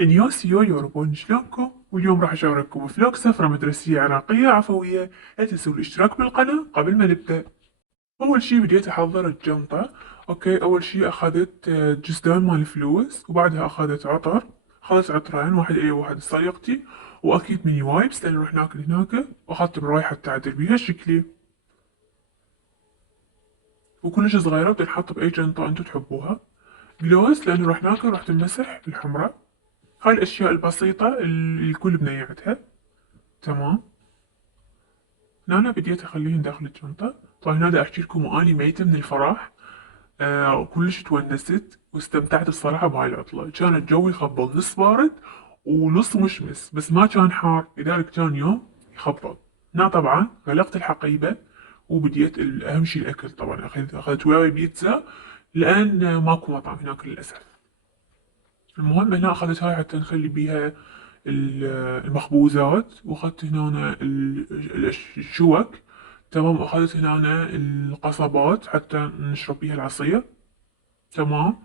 انيوسيو يوربون شلونكم؟ واليوم راح اشارككم فلوق سفرة مدرسية عراقية عفوية. لا تنسوا الاشتراك بالقناة قبل ما نبدأ. اول شي بديت احضر الجنطة. اوكي، اول شي اخذت جزدان مال فلوس، وبعدها اخذت عطر. اخذت عطرين، واحد الي واحد لصديقتي، واكيد ميني وايبس لان نروح ناكل هناك، واخذت الرايحة تعدل بيها شكلي. وكلش صغيرة بتنحط باي جنطة انتو تحبوها. جلوس لانه راح ناكل، راح تنمسح الحمرة. هاي الاشياء البسيطة اللي الكل بنياتها. تمام. هنا بديت اخليهن داخل الشنطة. طبعا هنا احكي لكم واني ميتة من الفرح. وكلش تونست واستمتعت الصراحة بهاي العطلة. كان الجو يخبل، نص بارد ونص مشمس، بس ما كان حار، لذلك كان يوم يخبل. هنا طبعا غلقت الحقيبة، وبديت اهم شي الاكل. طبعا اخذت وياي بيتزا لان ماكو مطعم هناك للاسف. المهم هنا أخذت هاي حتى نخلي بيها المخبوزات، وأخذت هنا الشوك. تمام. أخذت هنا القصبات حتى نشرب بيها العصير. تمام.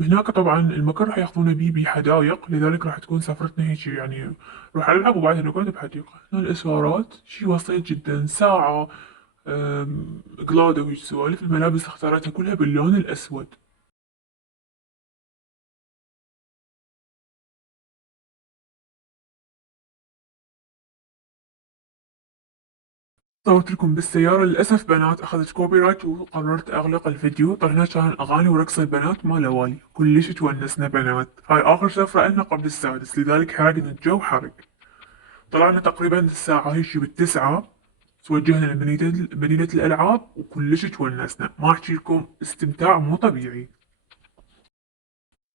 هناك طبعا المكان راح ياخذونا بيه بحدائق، لذلك راح تكون سفرتنا هيك يعني. نروح ألعب وبعدها نقعد بحديقة. هنا الإسوارات شي بسيط جدا، ساعة، قلادة وهيك سوالف. الملابس اختارتها كلها باللون الأسود. صورت لكم بالسيارة. للأسف بنات أخذت كوبي رايت وقررت أغلق الفيديو. طلعنا كان أغاني ورقص البنات ما لوالي، كلش تونسنا بنات. هاي آخر سفرة لنا قبل السادس، لذلك حرقنا الجو حرق. طلعنا تقريبا الساعة هيجي بالتسعة. توجهنا لمدينة الألعاب، وكلش تونسنا، ما أحكي لكم استمتاع مو طبيعي.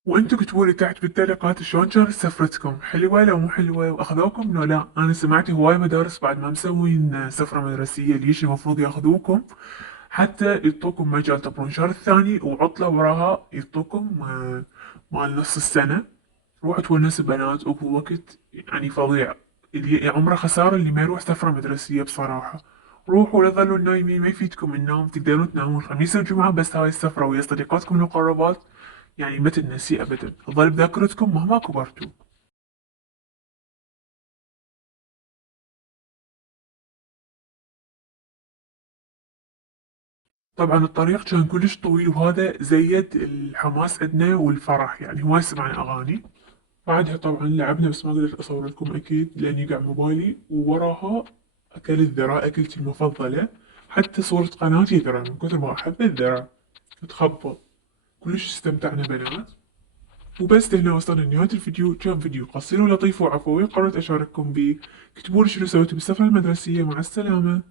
وانتوا كتبوا لي تحت بالتعليقات شلون كانت سفرتكم، حلوة لو مو حلوة، واخذوكم لو لا. انا سمعت هواي مدارس بعد ما مسوين سفرة مدرسية ليش المفروض ياخذوكم حتى يعطوكم مجال تبرون شهر الثاني، وعطلة وراها يعطوكم مال نص السنة. روحوا تونسوا بنات، وكل وقت يعني فظيع. اللي عمره خسارة اللي ما يروح سفرة مدرسية بصراحة. روحوا لا تظلوا نايمين، ما يفيدكم النوم، تقدرون تنامون خميس وجمعة، بس هاي السفرة ويا صديقاتكم المقربات يعني ما تنسي أبدا، تظل بذاكرتكم مهما كبرتوا. طبعا الطريق كان كلش طويل، وهذا زيد الحماس عندنا والفرح، يعني هواي سمعنا أغاني. بعدها طبعا لعبنا، بس ما قدرت أصور لكم أكيد لأن يقع موبايلي. ووراها أكلت ذرة، أكلتي المفضلة. حتى صورة قناتي ذرة من كثر ما أحب الذرة تخبل. كلش استمتعنا بنات. وبس هنا وصلنا لنهاية الفيديو. كان فيديو قصير ولطيف وعفوي قررت أشارككم بيه. اكتبوا لي شنو سويتوا بالسفرة المدرسية. مع السلامة.